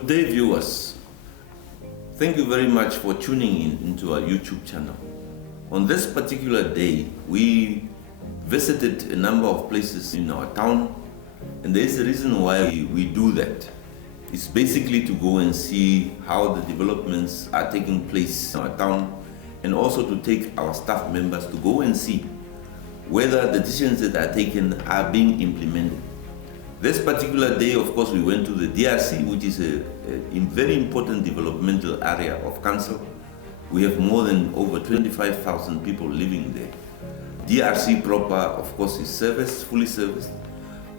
Good day, viewers. Thank you very much for tuning in into our YouTube channel. On this particular day, we visited a number of places in our town, and there is a reason why we do that. It's basically to go and see how the developments are taking place in our town, and also to take our staff members to go and see whether the decisions that are taken are being implemented. This particular day, of course, we went to the DRC, which is a very important developmental area of council. We have more than over 25,000 people living there. DRC proper, of course, is fully serviced,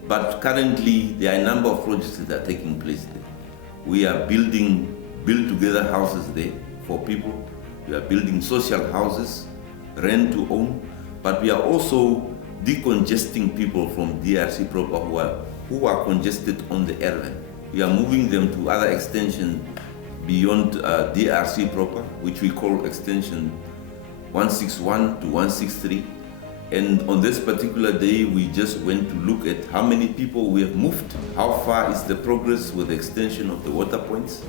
but currently there are a number of projects that are taking place there. We are building built-together houses there for people. We are building social houses, rent to own, but we are also decongesting people from DRC proper who are congested on the airline. We are moving them to other extensions beyond DRC proper, which we call extension 161 to 163. And on this particular day, we just went to look at how many people we have moved, how far is the progress with the extension of the water points,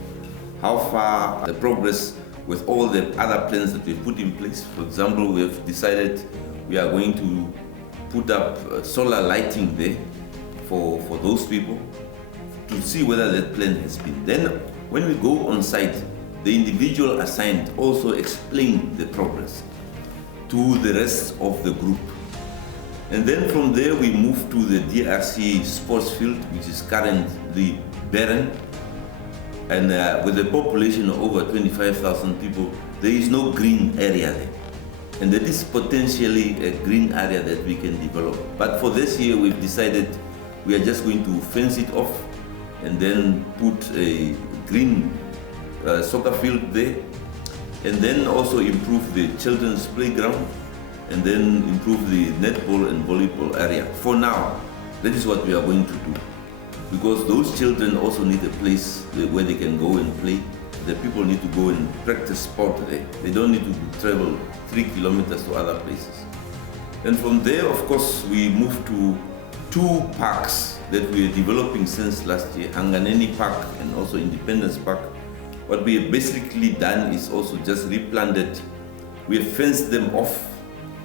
how far the progress with all the other plans that we put in place. For example, we have decided we are going to put up solar lighting there for those people to see whether that plan has been. Then when we go on site, the individual assigned also explain the progress to the rest of the group. And then from there we move to the DRC sports field, which is currently barren. And with a population of over 25,000 people, there is no green area there. And that is potentially a green area that we can develop. But for this year, we've decided we are just going to fence it off and then put a green soccer field there, and then also improve the children's playground, and then improve the netball and volleyball area. For now, that is what we are going to do, because those children also need a place where they can go and play. The people need to go and practice sport there. They don't need to travel 3 kilometers to other places. And from there, of course, we move to 2 parks that we are developing since last year, Hanganeni Park and also Independence Park. What we have basically done is also just replanted. We have fenced them off,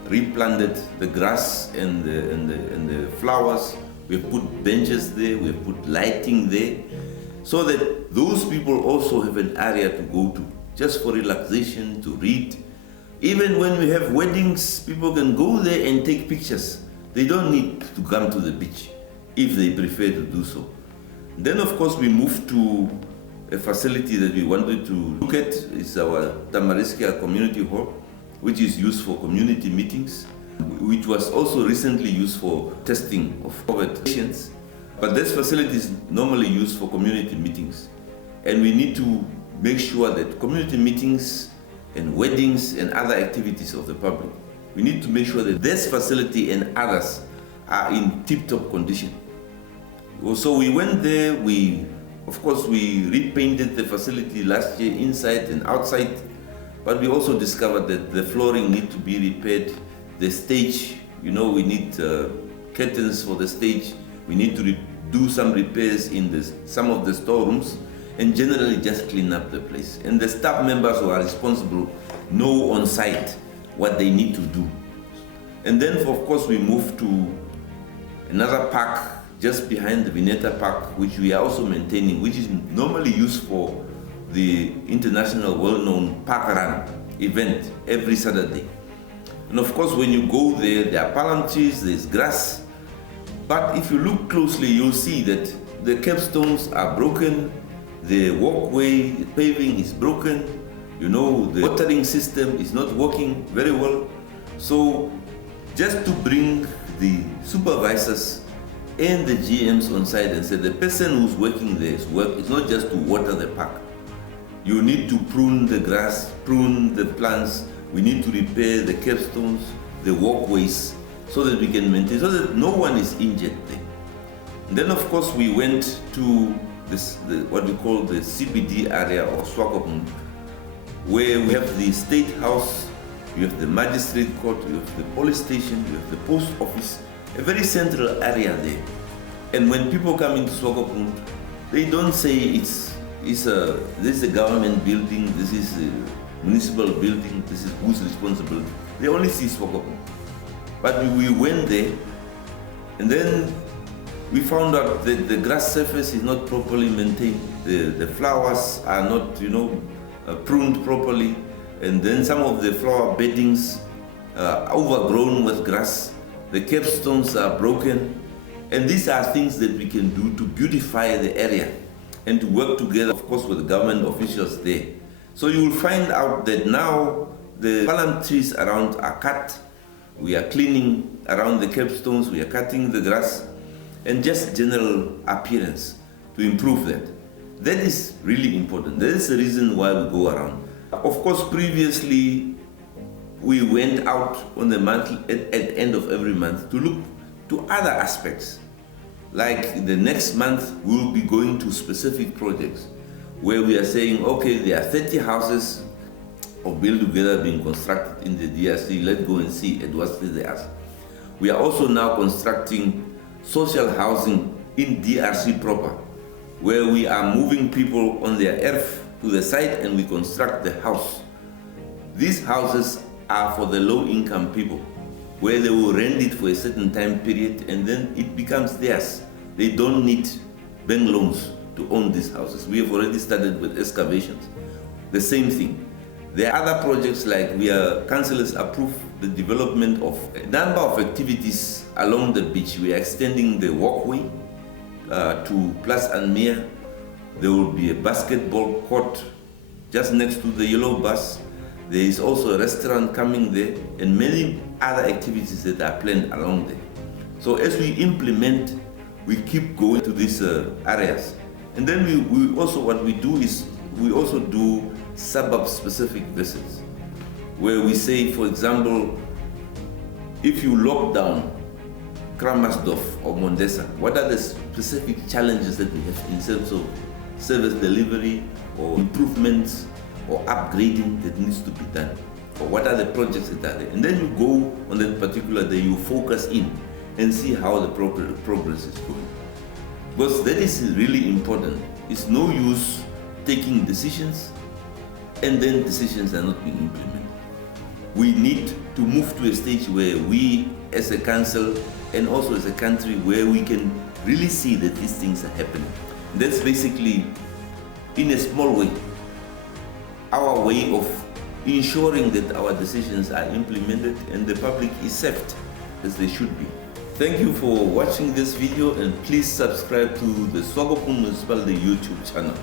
replanted the grass and the flowers. We have put benches there, we have put lighting there, so that those people also have an area to go to, just for relaxation, to read. Even when we have weddings, people can go there and take pictures. They don't need to come to the beach if they prefer to do so. Then, of course, we moved to a facility that we wanted to look at. It's our Tamariskia Community Hall, which is used for community meetings, which was also recently used for testing of COVID patients. But this facility is normally used for community meetings. And we need to make sure that community meetings and weddings and other activities of the public, we need to make sure that this facility and others are in tip-top condition. So we went there, of course we repainted the facility last year inside and outside, but we also discovered that the flooring needs to be repaired. The stage, we need curtains for the stage. We need to do some repairs in some of the storerooms, and generally just clean up the place. And the staff members who are responsible know on site what they need to do. And then, of course, we moved to another park just behind the Vineta Park, which we are also maintaining, which is normally used for the international well-known park run event every Saturday. And of course, when you go there are palm trees, there's grass. But if you look closely, you'll see that the capstones are broken, the walkway, the paving is broken, the watering system is not working very well. So just to bring the supervisors and the GMs on site and say the person who's working there's work is not just to water the park. You need to prune the grass, prune the plants. We need to repair the capstones, the walkways, so that we can maintain, so that no one is injured there. And then, of course, we went to what we call the CBD area of Swakopmund, where we have the State House, we have the Magistrate Court, we have the police station, we have the post office, a very central area there. And when people come into Swakopmund, they don't say it's this is a government building, this is a municipal building, this is who's responsible. They only see Swakopmund. But we went there, and then we found out that the grass surface is not properly maintained. The flowers are not, pruned properly, and then some of the flower beddings are overgrown with grass. The capstones are broken, and these are things that we can do to beautify the area and to work together, of course, with the government officials there. So you will find out that now the palm trees around are cut. We are cleaning around the capstones, we are cutting the grass, and just general appearance to improve that. That is really important. That is the reason why we go around. Of course, previously, we went out on the month, at the end of every month, to look to other aspects. Like the next month, we will be going to specific projects where we are saying, okay, there are 30 houses of Build Together being constructed in the DRC. Let's go and see at what stage they are. We are also now constructing social housing in DRC proper, where we are moving people on their earth to the site and we construct the house. These houses are for the low-income people, where they will rent it for a certain time period and then it becomes theirs. They don't need bank loans to own these houses. We have already started with excavations. The same thing. There are other projects like councillors approve the development of a number of activities along the beach. We are extending the walkway to Place and Meer. There will be a basketball court just next to the yellow bus. There is also a restaurant coming there and many other activities that are planned along there. So as we implement, we keep going to these areas. And then we also, what we do is we also do suburb-specific visits, where we say, for example, if you lock down Kramersdorp or Mondesa, what are the specific challenges that we have in terms of service delivery or improvements or upgrading that needs to be done? Or what are the projects that are there? And then you go on that particular day, you focus in and see how the progress is going. Because that is really important. It's no use taking decisions and then decisions are not being implemented. We need to move to a stage where we as a council and also as a country where we can really see that these things are happening. That's basically, in a small way, our way of ensuring that our decisions are implemented and the public is served as they should be. Thank you for watching this video and please subscribe to the Swakopmund Municipality YouTube channel.